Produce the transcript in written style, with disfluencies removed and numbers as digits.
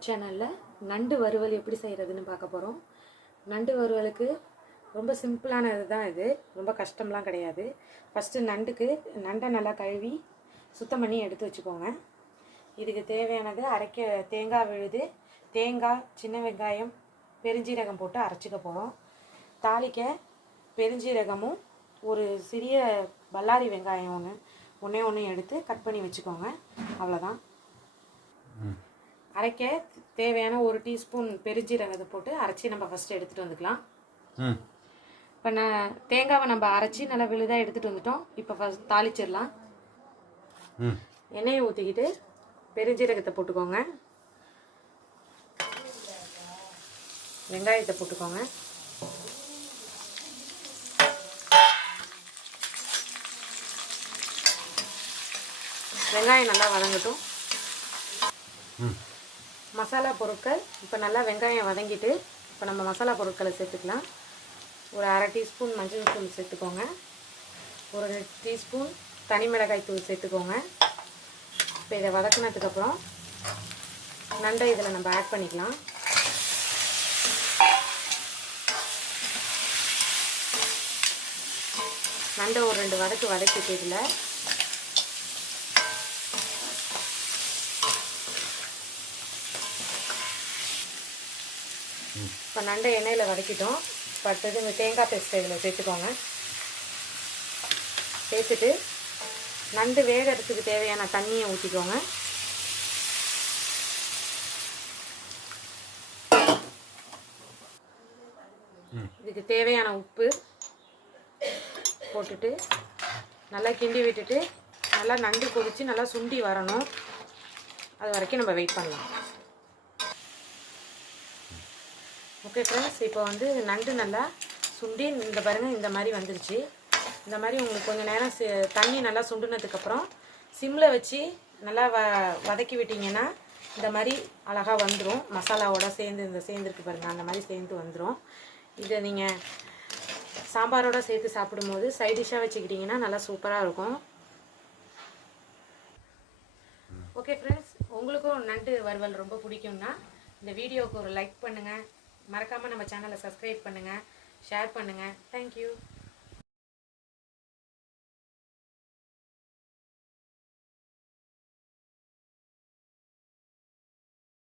Food சேனலில் நண்டு வறுவல் எப்படி செய்கிறதுன்னு பார்க்க போகிறோம். நண்டு வறுவலுக்கு ரொம்ப சிம்பிளானது தான் இது, ரொம்ப கஷ்டம்லாம் கிடையாது. ஃபஸ்ட்டு நண்டை நல்லா கழுவி சுத்தம் பண்ணி எடுத்து வச்சுக்கோங்க. இதுக்கு தேவையானது அரைக்க தேங்காய் விழுது, தேங்காய், சின்ன வெங்காயம், பெருஞ்சீரகம் போட்டு அரைச்சிக்க போகிறோம். தாளிக்க பெருஞ்சீரகமும் ஒரு சிறிய பல்லாரி வெங்காயம் ஒன்று எடுத்து கட் பண்ணி வச்சுக்கோங்க. அவ்வளோதான். அரைக்க தேவையான ஒரு டீஸ்பூன் பெருஞ்சீரகத்தை போட்டு அரைச்சி நம்ம ஃபஸ்ட்டு எடுத்துகிட்டு வந்துக்கலாம். இப்போ தேங்காவை நம்ம அரைச்சி நல்லா விழுதாக எடுத்துகிட்டு வந்துட்டோம். இப்போ ஃபஸ்ட் தாளிச்சிடலாம். எண்ணெயை ஊற்றிக்கிட்டு பெருஞ்சீரகத்தை போட்டுக்கோங்க, வெங்காயத்தை போட்டுக்கோங்க, வெங்காயம் நல்லா வதங்கட்டும். மசாலா பொருட்கள் இப்போ நல்லா வெங்காயம் வதங்கிட்டு இப்போ நம்ம மசாலா பொருட்களை சேர்த்துக்கலாம். ஒரு அரை டீஸ்பூன் மஞ்சள் தூள் சேர்த்துக்கோங்க, ஒரு டீஸ்பூன் தனி மிளகாய் தூள் சேர்த்துக்கோங்க. இப்போ இதை வதக்கினதுக்கப்புறம் நண்டை இதில் நம்ம ஆட் பண்ணிக்கலாம். நண்டை ஒரு 2 வதக்கிட்டு இதில் இப்போ நண்டை எண்ணெயில் வதக்கிட்டோம். பட்டது இந்த தேங்காய் பேஸ்ட் இதில் சேர்த்துக்கோங்க. சேர்த்துட்டு நண்டு வேகிறதுக்கு தேவையான தண்ணியை ஊற்றிக்கோங்க. இதுக்கு தேவையான உப்பு போட்டுட்டு நல்லா கிண்டி விட்டுட்டு நல்லா நண்டு கொதித்து நல்லா சுண்டி வரணும். அது வரைக்கும் நம்ம வெயிட் பண்ணலாம். ஓகே ஃப்ரெண்ட்ஸ், இப்போ நண்டு நல்லா சுண்டி இந்த பாருங்கள், இந்த மாதிரி வந்துருச்சு. இந்த மாதிரி உங்களுக்கு கொஞ்சம் நேரம் தண்ணி நல்லா சுண்டுனதுக்கப்புறம் சிம்மில் வச்சு நல்லா வதக்கி விட்டிங்கன்னா இந்த மாதிரி அழகாக வந்துடும். மசாலாவோட சேர்ந்துருக்கு பாருங்கள், அந்த மாதிரி சேர்ந்து வந்துடும். இதை நீங்கள் சாம்பாரோடு சேர்த்து சாப்பிடும்போது சைட் டிஷ்ஷாக வச்சுக்கிட்டிங்கன்னா நல்லா சூப்பராக இருக்கும். ஓகே ஃப்ரெண்ட்ஸ், உங்களுக்கும் நண்டு வறுவல் ரொம்ப பிடிக்கும்னா இந்த வீடியோவுக்கு ஒரு லைக் பண்ணுங்கள். மறக்காமல் நம்ம சேனலை சப்ஸ்கிரைப் பண்ணுங்கள், ஷேர் பண்ணுங்கள். தேங்க்யூ.